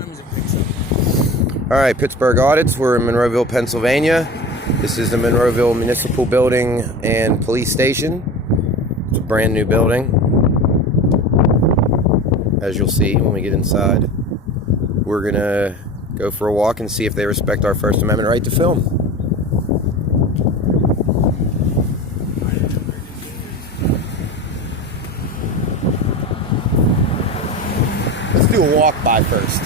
All right, Pittsburgh Audits. We're in Monroeville, Pennsylvania. This is the Monroeville Municipal Building and Police Station. It's a brand new building, as you'll see when we get inside. We're gonna go for a walk and see if they respect our First Amendment right to film. Let's do a walk by first.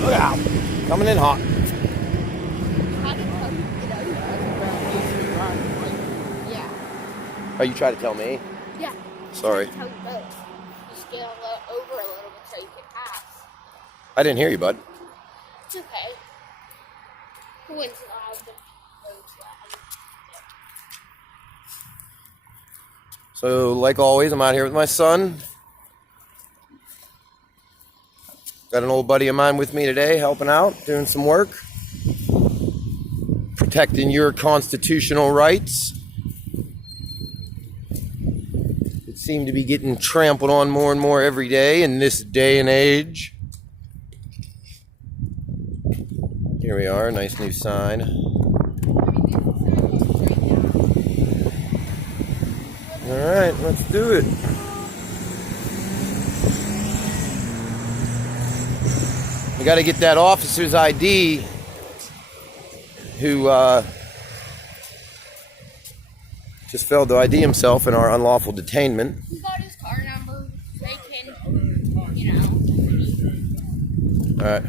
Look out. Coming in hot. Yeah. Oh, you tried to tell me? Yeah. Sorry. You just get over a little bit so you can pass. I didn't hear you, bud. It's okay. The wind's loud. The road's loud. So, like always, I'm out here with my son. Got an old buddy of mine with me today, helping out, doing some work. Protecting your constitutional rights. That seem to be getting trampled on more and more every day in this day and age. Here we are, nice new sign. Alright, let's do it. We got to get that officer's ID who just failed to ID himself in our unlawful detainment. He got his car number. They can, you know. All right.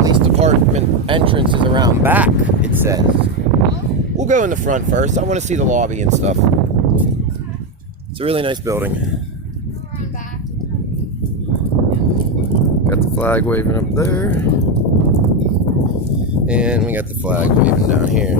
Police department entrance is around back, it says. We'll go in the front first. I want to see the lobby and stuff. It's a really nice building. Back. Got the flag waving up there. And we got the flag waving down here.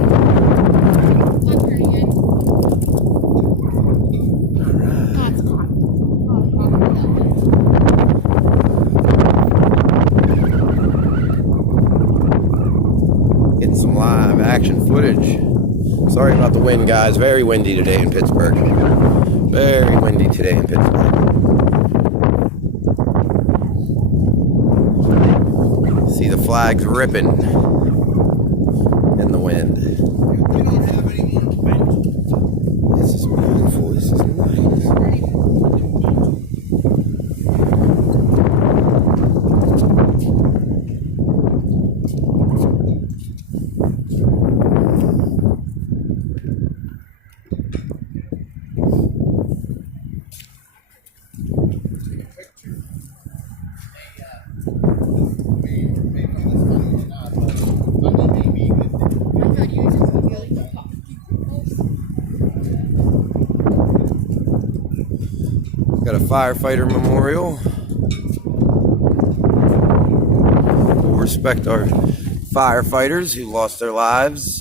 Getting some live action footage. Sorry about the wind, guys. Very windy today in Pittsburgh. Very windy today in Pittsburgh. See the flags ripping in the wind. This is beautiful. This is nice. Got a firefighter memorial. We'll respect our firefighters who lost their lives.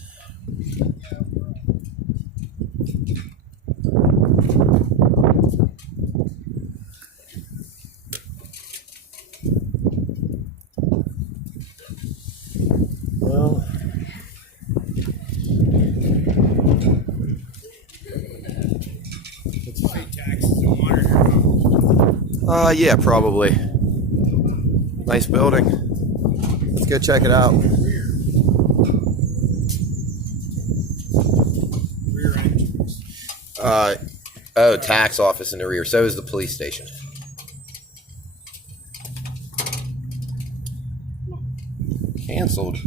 Well, yeah, probably. Nice building. Let's go check it out. Rear entrance. Oh, tax office in the rear. So is the police station. Canceled.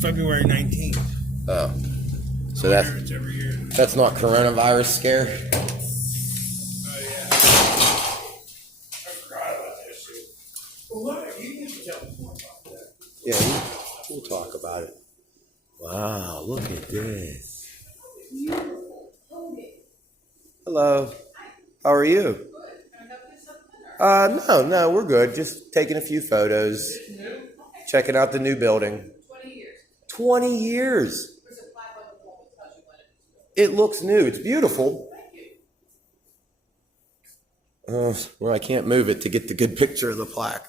February 19th. Oh. So It's every year. that's not coronavirus scare? Oh, yeah. I forgot about that shit. Well, what? You need to tell me more about that. Yeah, we'll talk about it. Wow, look at this. Hello. How are you? No, we're good. Just taking a few photos. Checking out the new building. 20 years. 20 years. There's a plaque on the wall that tells you when it was built. It looks new. It's beautiful. Thank you. Where I can't move it to get the good picture of the plaque.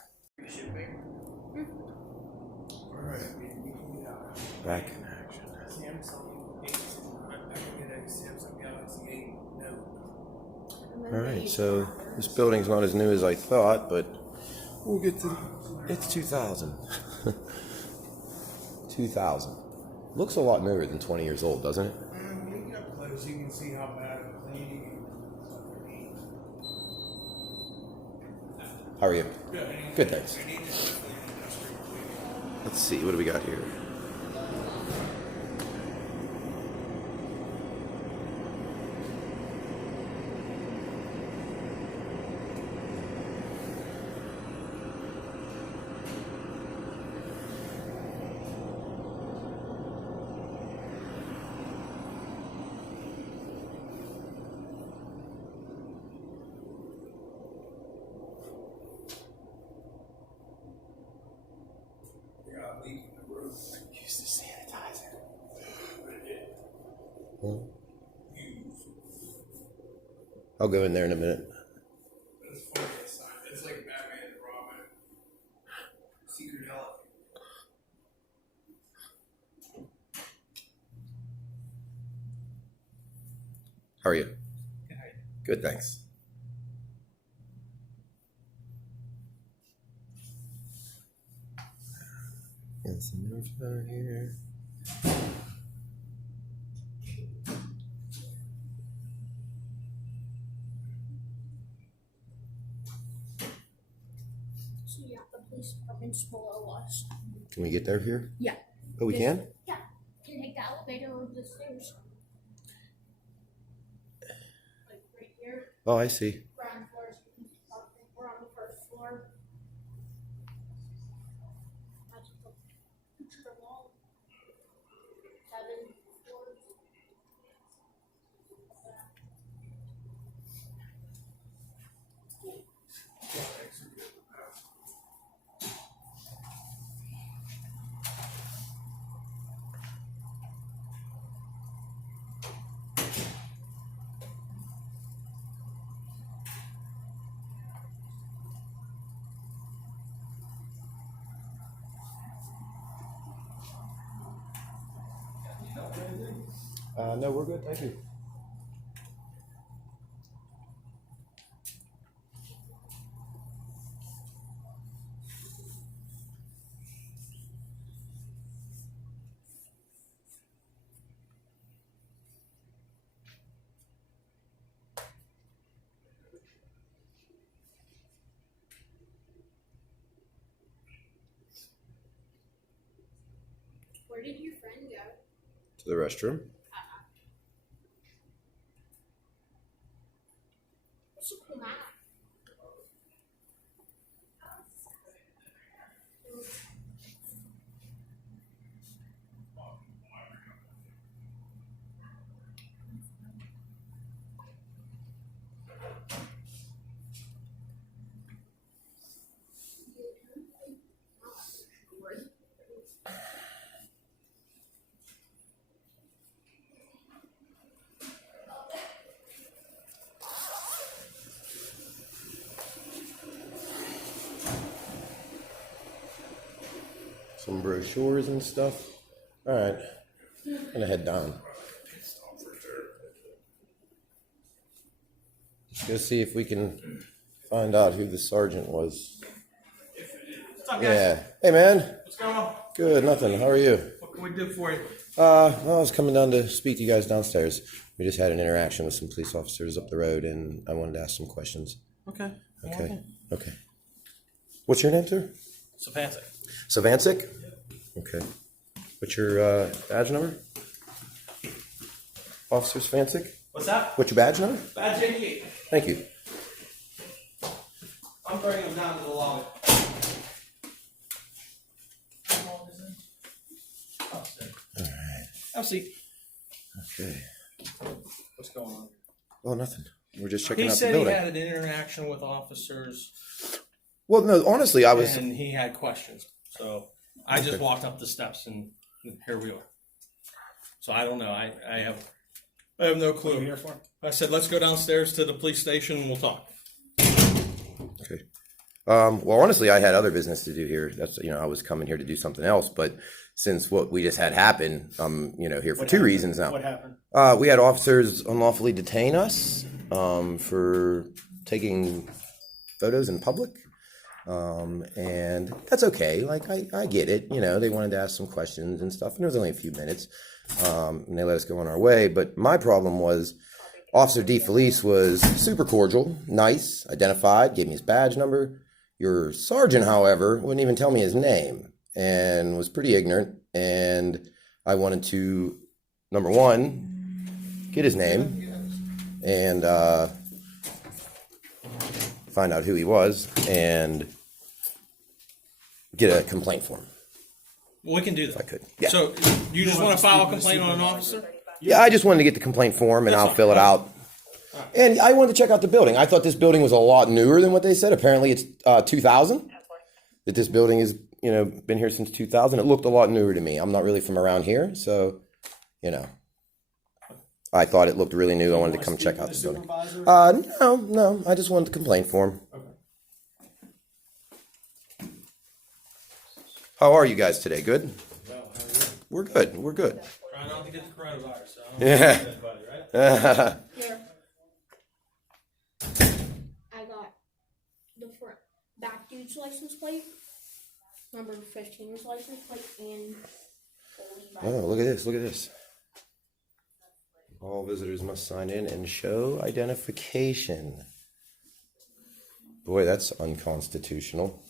Back in action. Alright, so this building's not as new as I thought, but we'll get to it's 2000. 2000. Looks a lot newer than 20 years old, doesn't it? When you get up close, you can see how bad of cleaning. How are you? Good. Good, thanks. Let's see, what do we got here? Use the sanitizer. I'll go in there in a minute. It's funny, it's like Batman and Robin. Secret elephant. How are you? Good, thanks. And some info here. So yeah, the police department's below us. Can we get there here? Yeah. Oh, we can? Yeah. Can take the elevator or the stairs. Like right here. Oh, I see. Ground floor. We're on the first floor. That's the picture wall. 7 floors. No, we're good, thank you. Where did your friend go? To the restroom. What's a cool map? Some brochures and stuff. All right, gonna head down. Go see if we can find out who the sergeant was. What's up, guys? Yeah. Hey, man. What's going on? Good. Nothing. How are you? What can we do for you? Well, I was coming down to speak to you guys downstairs. We just had an interaction with some police officers up the road, and I wanted to ask some questions. Okay. Okay. Okay. What's your name, sir? Savansic. Savancic? Okay. What's your badge number? Officer Savancic? What's that? What's your badge number? Badge 88. Thank you. I'm bringing them down to the lobby. All right. Have a seat. Okay. What's going on? Oh, nothing. We're just checking He out the said he building. had an interaction with officers Well, no, honestly, I was. and he had questions. So I just walked up the steps and here we are. So I don't know. I have no clue. Here for? I said, let's go downstairs to the police station and we'll talk. Okay. Well, honestly, I had other business to do here. That's, I was coming here to do something else, but since what we just had happen, I'm, here for two reasons now. What happened? We had officers unlawfully detain us, for taking photos in public. And that's okay. Like, I get it. They wanted to ask some questions and stuff, and it was only a few minutes. And they let us go on our way. But my problem was Officer DeFelice was super cordial, nice, identified, gave me his badge number. Your sergeant, however, wouldn't even tell me his name and was pretty ignorant. And I wanted to, number one, get his name and find out who he was and get a complaint for him. We can do that. If I could. Yeah. So you just want to file a complaint on an officer? Yeah, I just wanted to get the complaint form and I'll fill it out. And I wanted to check out the building. I thought this building was a lot newer than what they said. Apparently it's 2000. That this building is, been here since 2000. It looked a lot newer to me. I'm not really from around here, so, I thought it looked really new. I wanted to come check out the building. No. I just wanted the complaint form. Okay. How are you guys today? Good? Well, how are you? We're good. We're good. Trying not to get the coronavirus. So Yeah. everybody, right? Here. I got the front back dude's license plate, number 15's license plate, and Oh, look at this. Look at this. All visitors must sign in and show identification. Boy, that's unconstitutional.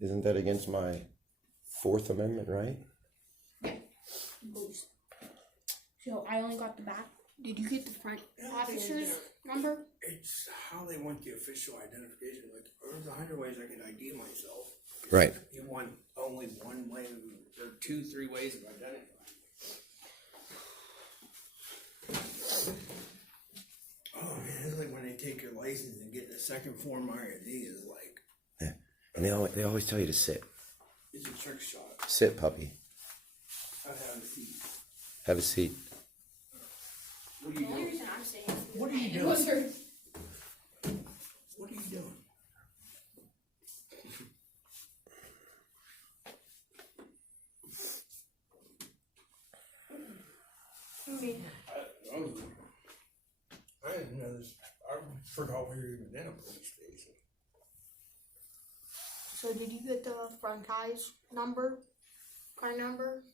Isn't that against my Fourth Amendment, right? boost. So I only got the back. Did you get the front officer's number? It's how they want the official identification. Like, there's 100 ways I can ID myself. Right. You want only one way, or 2-3 ways of identifying. Oh man, it's like when they take your license and get the second form ID is like. Yeah. And they always tell you to sit. It's a trick shot. Sit, puppy. I have a seat. Have a seat. What are you The only doing? reason I'm saying is What are you doing? What are you doing? I didn't know this. I forgot we were even in a police station. So did you get the front guy's number? Car number?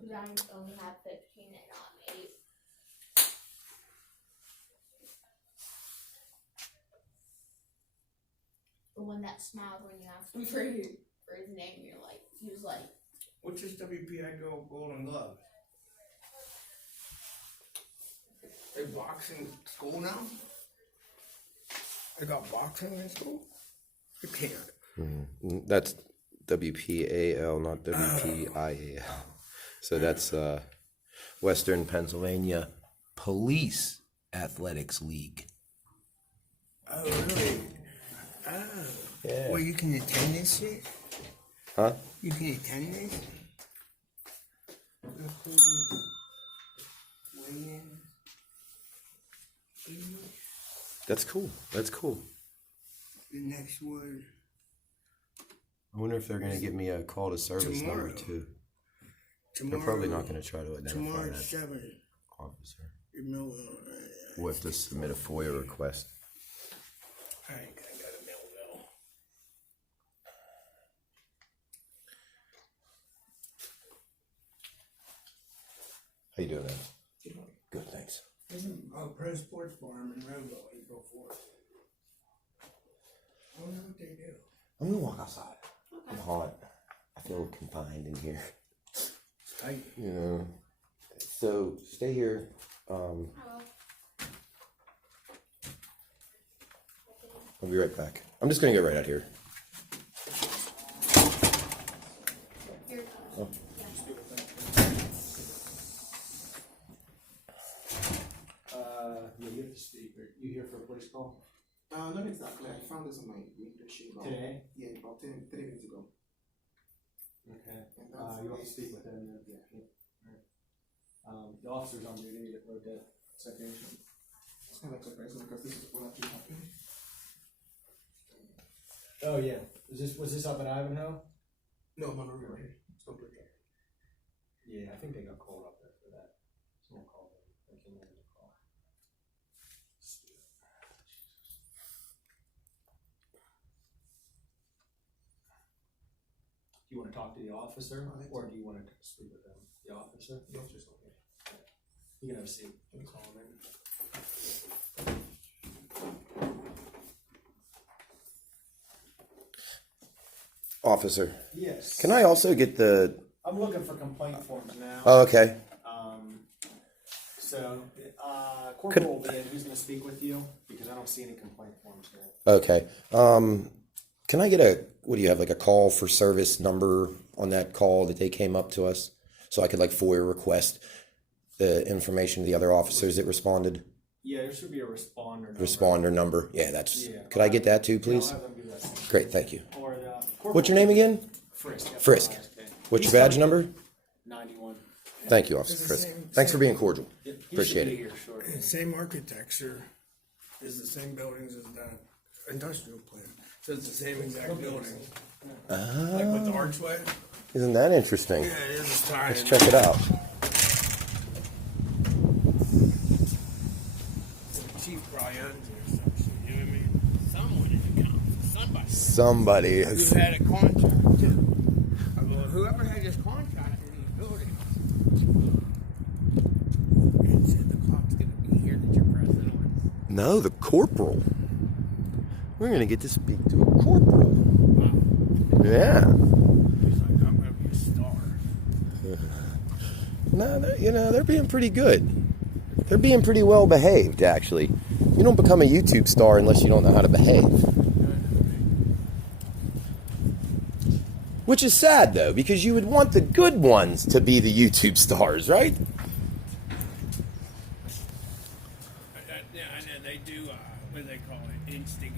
Because I only have 15 and not 8. The one that smiled when you asked him for his name, he was like, What's this WPI Golden Glove? They boxing school now? They got boxing in school? I can't. That's WPAL, not WPIAL. So that's Western Pennsylvania Police Athletics League. Oh, really? Oh. Yeah. Well, you can attend this shit? Huh? You can attend this? That's cool. That's cool. The next one. I wonder if they're going to give me a call to service Tomorrow. number too. Tomorrow. They're probably not going to try to identify Tomorrow at that 7. officer. You know, We'll have to submit a FOIA request. I ain't gonna go to Millville. How you doing, man? Good, thanks. Pro Sports Bar in Monroeville, April 4th. I wonder what they do. I'm going to walk outside. I'm hot. I feel confined in here. Tight. So stay here. I'll be right back. I'm just gonna get right out here. Oh. You have to speak. Are you here for a police call? Not exactly. I found this on my leadership about Today? Yeah, about 3 minutes ago. Okay. And that's You want to speak with them? Yeah. The officer's on duty at road death citation. It's kind of surprising because this is what actually happened. Oh, yeah. Was this up at Ivanhoe? No, Monroeville right here. Stone Bridge. Yeah, I think they got called up there for that. Someone called them. They came in to call. Do you want to talk to the officer, or do you want to speak with them? The officer? The officer's okay. You can have a seat. You can call him in. Officer, Yes. can I also get the? I'm looking for complaint forms now. Oh, okay. Corporal will be in. Who's going to speak with you? Because I don't see any complaint forms here. Okay. Can I get a? What do you have? Like a call for service number on that call that they came up to us, so I could like FOIA request the information to the other officers that responded. Yeah, there should be a responder number. Responder number. Yeah, that's. Yeah. Could I get that too, please? Yeah, I'll have them do that. Great, thank you. Or What's your name again? Frisk. Frisk. What's your badge number? 91. Thank you, Officer Frisk. Thanks for being cordial. Yep, he Appreciate should it. be here shortly. Same architecture, is the same buildings as that industrial plant. So it's the same exact building. Like with the archway. Isn't that interesting? Yeah, it is a style. Let's check it out. Chief probably owns it or some shit, you know what I mean? Someone in the council, Somebody somebody. Who is. had a contract too. Well, whoever had this contract in these buildings. And said the clock's gonna be here that you're pressing on. No, the corporal. We're gonna get to speak to a corporal. Wow. Yeah. He's like, I'm gonna be a star. No, they're being pretty good. They're being pretty well behaved, actually. You don't become a YouTube star unless you don't know how to behave. Which is sad, though, because you would want the good ones to be the YouTube stars, right? Yeah, and then they do, what do they call it? Instigate.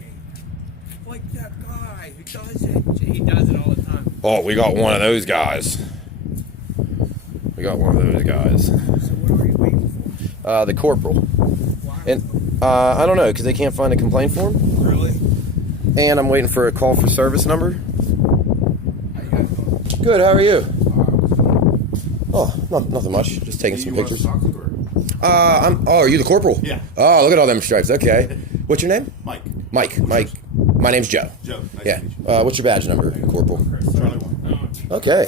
Like that guy who does it. He does it all the time. Oh, we got one of those guys. We got one of those guys. So what are you waiting for? The corporal. Why? And I don't know, because they can't find a complaint form. Really? And I'm waiting for a call for service number. How you guys doing? Good, how are you? Oh, nothing much. Just taking some You want pictures. to talk to her? Are you the corporal? Yeah. Oh, look at all them stripes. Okay. What's your name? Mike. Mike. My name's Joe. Joe. Nice Yeah. to meet you. What's your badge number, corporal? Charlie 1. Okay.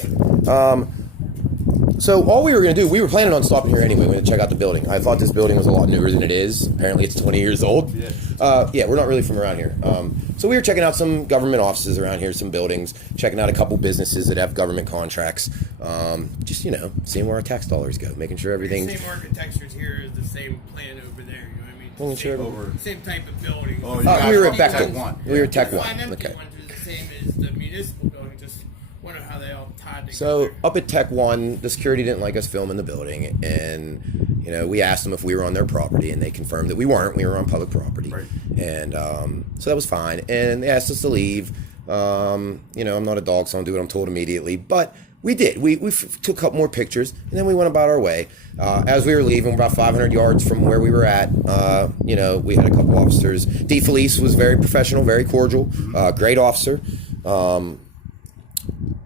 So all we were going to do, we were planning on stopping here anyway. We're going to check out the building. I thought this building was a lot newer than it is. Apparently it's 20 years old. Yeah, we're not really from around here. So we were checking out some government offices around here, some buildings, checking out a couple businesses that have government contracts. Just, seeing where our tax dollars go, making sure everything... Same architecture here as the same plan over there, you know what I mean? Making sure Same type of building. Oh, we were at Tech Bechtel. One. We were at Tech Well, One. them Okay. ones are the same as the municipal building, just wonder how they all tied together. So up at Tech One, the security didn't like us filming the building, and we asked them if we were on their property, and they confirmed that we weren't. We were on public property, Right. and so that was fine. And they asked us to leave. I'm not a dog, so I don't do what I'm told immediately, but we did. We took a couple more pictures, and then we went about our way. As we were leaving, about 500 yards from where we were at, we had a couple officers. D. Felice was very professional, very cordial, great officer.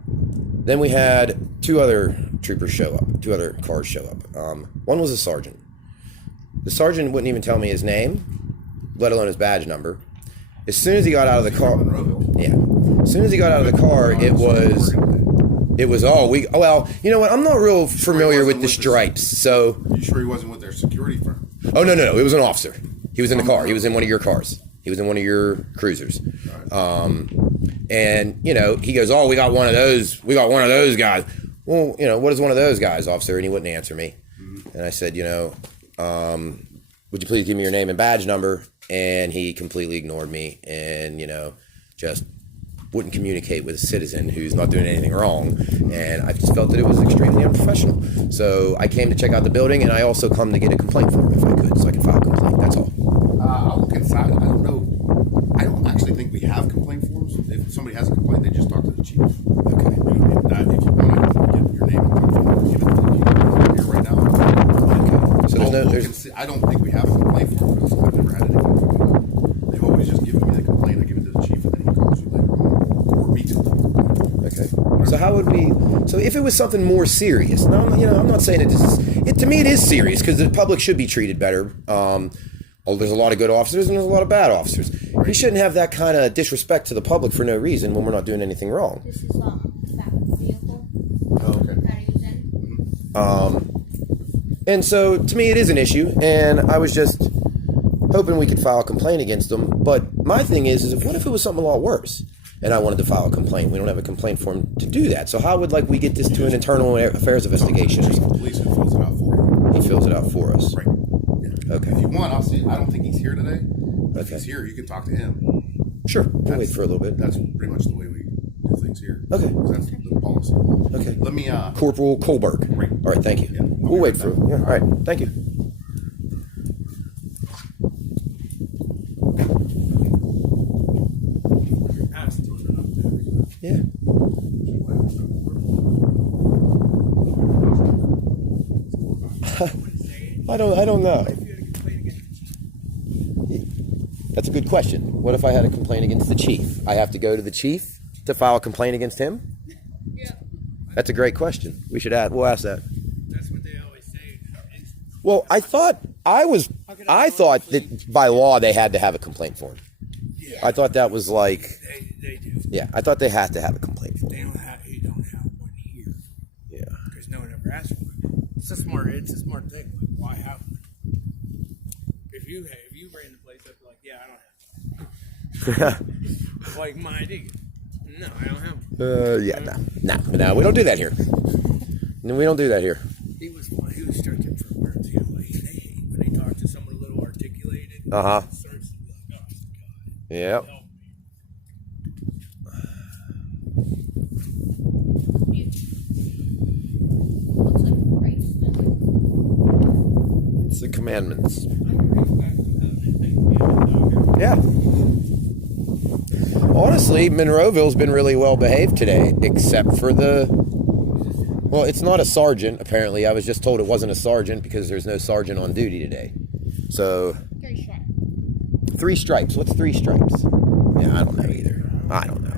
Then we had two other troopers show up, two other cars show up. One was a sergeant. The sergeant wouldn't even tell me his name, let alone his badge number. As soon as he got out of the car, as soon as he got out of the car, you know what? I'm not real familiar with the stripes, so. You sure he wasn't with their security firm? Oh, no, it was an officer. He was in the car. He was in one of your cars. He was in one of your cruisers. And, he goes, oh, we got one of those guys. Well, what is one of those guys, officer? And he wouldn't answer me. And I said, would you please give me your name and badge number? And he completely ignored me and, just wouldn't communicate with a citizen who's not doing anything wrong. And I just felt that it was extremely unprofessional. So I came to check out the building, and I also come to get a complaint form if I could, so I can file a complaint. That's all. I'll look inside. I don't know. I don't actually think we have complaint forms. If somebody has a complaint, they just talk to the chief. Okay. If you want to give your name and phone number, give it to the chief here right now. So I don't think we have a complaint form because I've never had anything. They've always just given me the complaint. I give it to the chief, and then he calls you later on. would we? So if it was something more serious, no, I'm not saying it. To me, it is serious because the public should be treated better. There's a lot of good officers and there's a lot of bad officers. We shouldn't have that kind of disrespect to the public for no reason when we're not doing anything wrong. This is that vehicle Oh, okay. that he was in. And so to me, it is an issue, and I was just hoping we could file a complaint against them. But my thing is what if it was something a lot worse, and I wanted to file a complaint? We don't have a complaint form to do that. So how would we get this to an internal affairs investigation? Just the police who fills it out for you. He fills it out for us. Right. Yeah. Okay. If you want, I'll see. I don't think he's here today. But if Okay. he's here, you can talk to him. Sure. We'll wait for a little bit. That's pretty much the way we do things here. Okay. 'Cause that's the policy. Okay. Let me, Corporal Kohlberg. Right. All right. Thank you. Yeah. We'll wait for it. Yeah. All right. Thank you. You're past 200 up there. Yeah. I don't know. If you had a complaint against the chief, That's a good question. What if I had a complaint against the chief? I have to go to the chief to file a complaint against him? Yeah. That's a great question. We'll ask that. that's what they always say. It's- Well, I thought that by law they had to have a complaint form. Yeah, I thought that was like, they do. yeah, I thought they had to have a complaint form. They don't have. You don't have one here Yeah. because no one ever asked for it. It's a smart thing. Like, why have one? If you ran the place up, like, yeah, I don't have one. Like my ID. No, I don't have one. No, we don't do that here. No, we don't do that here. He was stretching for words. He was like, they hate when they talk to someone a little articulated. Uh-huh. It starts to be like, oh, God. Yep. Help me. Looks like a race. It's the commandments. Yeah. Yeah. Honestly, Monroeville's been really well behaved today, except for well, it's not a sergeant, apparently. I was just told it wasn't a sergeant because there's no sergeant on duty today. So, 3 stripes. What's 3 stripes? Yeah, I don't know either. I don't know.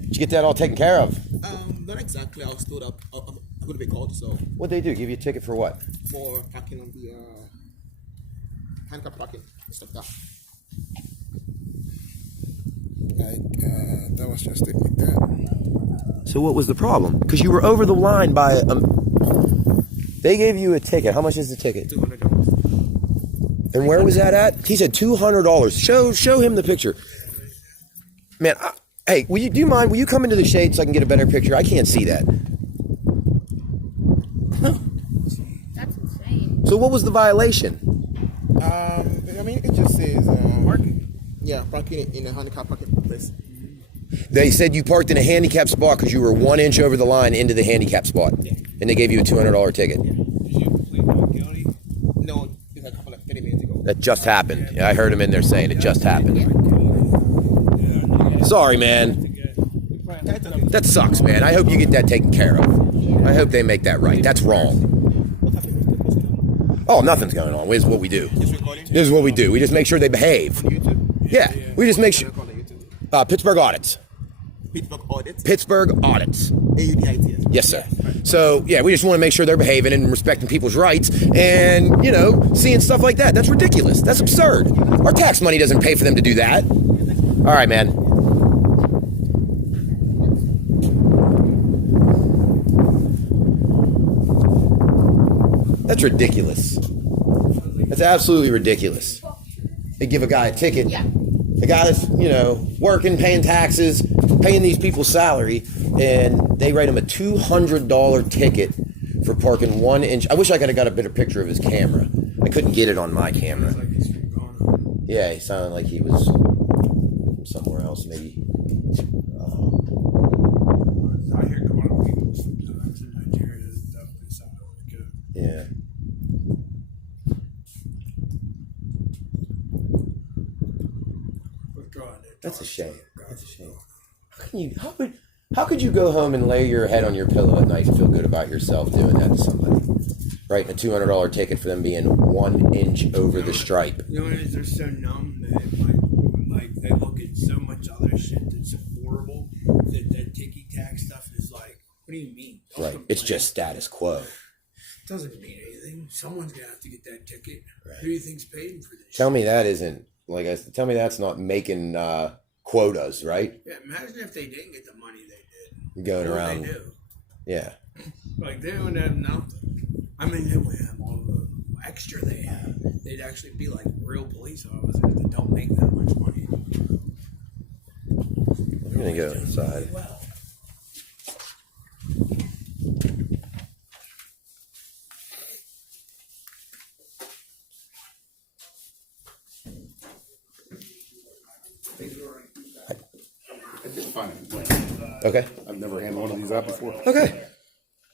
Did you get that all taken care of? Not exactly. I was told I could be called, so What'd they do? Give you a ticket for what? for parking on the handicapped parking and stuff like that. That was just it like that. So what was the problem? Because you were over the line by they gave you a ticket. How much is the ticket? $200. And where was that at? He said $200. Show him the picture. Man, hey, do you mind? Will you come into the shade so I can get a better picture? I can't see that. That's insane. So what was the violation? I mean, it just says parking. Yeah, parking in a handicapped parking place. They said you parked in a handicapped spot because you were 1 inch over the line into the handicapped spot. Yeah. And they gave you a $200 ticket. Did you plead not guilty? No, it's like a couple of 30 minutes ago. That just happened. Yeah, I heard him in there saying it just happened. Yeah. Sorry, man. That's okay. That sucks, man. I hope you get that taken care of. I hope they make that right. That's wrong. What happened? Oh, nothing's going on. This is what we do. Just recording. This is what we do. We just make sure they behave. YouTube. Yeah, we just make sure. Call on YouTube. Pittsburgh Audits. Pittsburgh audit. Pittsburgh Audits. AUDITS. Yes, sir. So, yeah, we just want to make sure they're behaving and respecting people's rights and, seeing stuff like that. That's ridiculous. That's absurd. Our tax money doesn't pay for them to do that. All right, man. That's ridiculous. That's absolutely ridiculous. They give a guy a ticket. Yeah. The guy that's, working, paying taxes, paying these people's salary, and they write him a $200 ticket for parking 1 inch. I wish I could have got a better picture of his camera. I couldn't get it on my camera. Like he's from Ghana. Yeah, he sounded like he was somewhere else, maybe. I hear Ghana people sometimes in Nigeria and stuff. They sound really good. Yeah. That's a shame. That's a shame. How could you go home and lay your head on your pillow at night and feel good about yourself doing that to somebody? Writing a $200 ticket for them being 1 inch over the stripe. You know what it is? They're so numb that like they look at so much much other shit that's horrible. That ticky tack stuff is like, what do you mean? Don't Right. It's complain. just status quo. Doesn't mean anything. Someone's gonna have to get that ticket. Right. Who do you think's paying for this? Tell me that isn't like I said, tell me that's not making quotas, right? Yeah, imagine if they didn't get the money they did. Going What would around. they do? Yeah. Like they would have nothing. I mean, they would have all the extra they have. They'd actually be like real police officers that don't make that much money. I'm gonna go inside. Well, I did find a complaint. Okay. I've never handled one of these out before. Okay.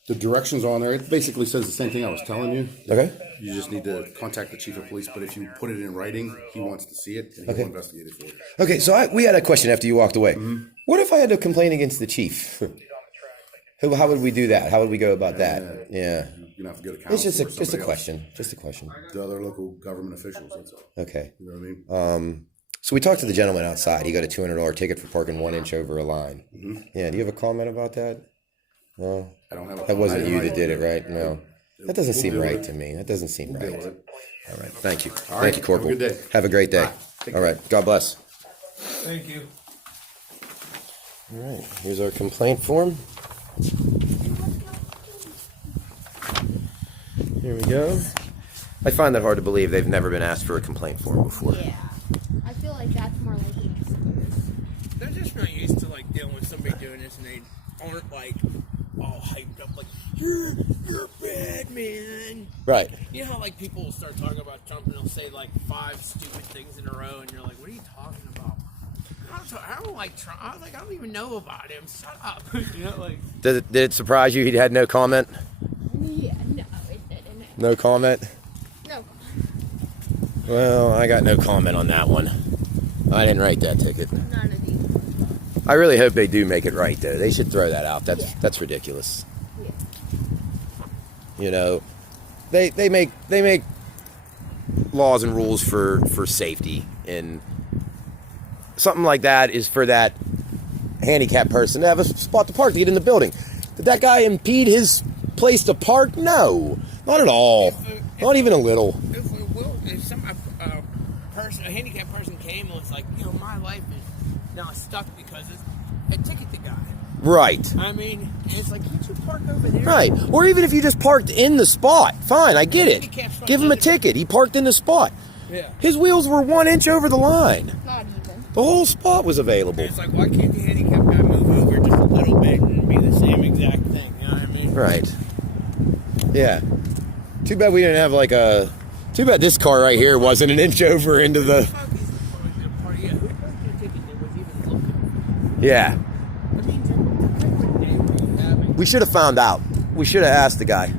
The directions on there, it basically says the same thing I was telling you. Okay. You just need to contact the chief of police, but if you put it in writing, he wants to see it and he'll Okay. investigate it for you. Okay, so we had a question after you walked away. What if I had to complain against the chief? How would we do that? How would we go about that? Yeah. You're gonna have to go to It's council just a or somebody else. question. Just a question. The other local government officials, that's all. Okay. You know what I mean? So we talked to the gentleman outside. He got a $200 ticket for parking 1 inch over a line. Yeah. Do you have a comment about that? No. I don't have a. That wasn't I- you I- that did it, right? No. That doesn't We'll seem deal with right it. to me. That doesn't seem Deal right. with it. All right. Thank you. All Thank right. you, Corporal. Have a good day. Have a great day. Bye. Take All care. right. God bless. thank you. All right. Here's our complaint form. Here we go. I find that hard to believe they've never been asked for a complaint form before. Yeah. I feel like that's more like an excuse. They're just not used to like dealing with somebody doing this, and they aren't like all hyped up like you're bad, man. Right. You know how like people will start talking about Trump and they'll say like 5 stupid things in a row, and you're like, what are you talking about? I don't like Trump. I was like, I don't even know about him. Shut up. You know, like. Did it surprise you he had no comment? Yeah, no, it didn't. No comment? No. Well, I got no comment on that one. I didn't write that ticket. None of these. I really hope they do make it right, though. They should throw that out. Yeah. That's ridiculous. Yeah. You know, they make laws and rules for safety, and something like that is for that handicapped person to have a spot to park to get in the building. Did that guy impede his place to park? No, not at all. Not even a little. If some a handicapped person came and was like, you know, my life is now stuck because I ticket the guy. Right. I mean, it's like, can't you park over there? Right. Or even if you just parked in the spot. Fine, I get it. Give him a ticket. He parked in the spot. Yeah. His wheels were 1 inch over the line. Not even. The whole spot was available. It's like, why can't the handicapped guy move over just a little bit and be the same exact thing? You know what I mean? Right. Yeah. Too bad we didn't have like a... Too bad this car right here wasn't an inch over into Who the... the fuck is the party? Yeah, who parked the ticket that was even looking? Yeah. I mean, what type of day were you having? We should have found out. We should have asked the guy.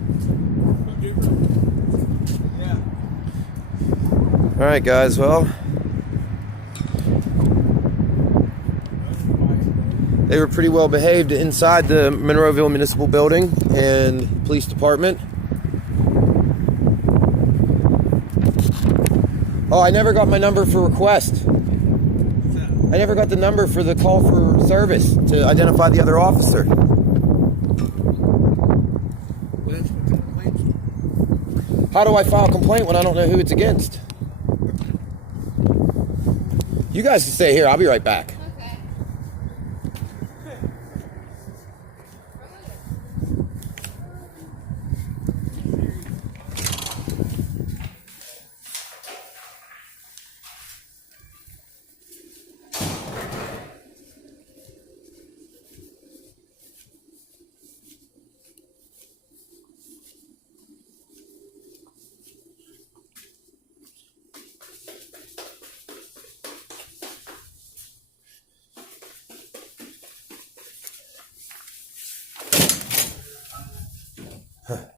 Yeah. All right, guys. Well, they were pretty well behaved inside the Monroeville Municipal Building and Police Department. Oh, I never got my number for request. I never got the number for the call for service to identify the other officer. Well, that's what the complaint's for. How do I file a complaint when I don't know who it's against? You guys can stay here. I'll be right back.